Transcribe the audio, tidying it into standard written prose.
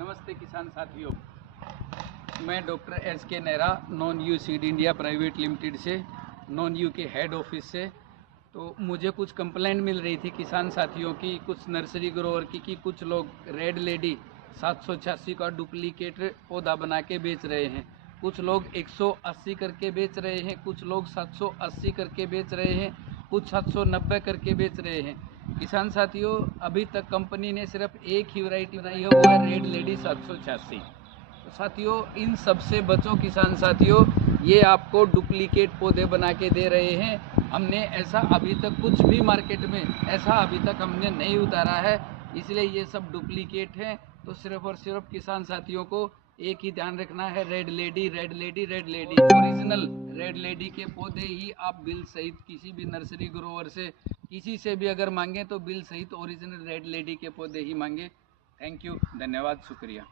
नमस्ते किसान साथियों, मैं डॉक्टर एस के Nehra non you seed India private limited से, नॉन यू के हेड ऑफिस से। तो मुझे कुछ कंप्लेंट मिल रही थी किसान साथियों की, कुछ नर्सरी ग्रोवर की कि कुछ लोग रेड लेडी 786 का डुप्लीकेट पौधा बना के बेच रहे हैं। कुछ लोग 180 करके बेच रहे हैं, कुछ लोग 780 करके बेच रहे हैं, कुछ 790 करके बेच रहे हैं। किसान साथियों, अभी तक कंपनी ने सिर्फ एक ही वैरायटी बनाई है, वो है रेड लेडी 786। तो साथियों, इन सबसे बचो किसान साथियों, ये आपको डुप्लीकेट पौधे बना के दे रहे हैं। हमने ऐसा अभी तक कुछ भी मार्केट में ऐसा अभी तक हमने नहीं उतारा है, इसलिए ये सब डुप्लीकेट हैं। तो सिर्फ और सिर्फ किसान साथियों को एक ही ध्यान रखना है, red lady red lady red lady, original red lady के पौधे ही आप बिल सहित किसी भी नर्सरी ग्रोवर से, किसी से भी अगर मांगे तो बिल सहित ओरिजिनल रेड लेडी के पौधे ही मांगे। थैंक यू, धन्यवाद, शुक्रिया।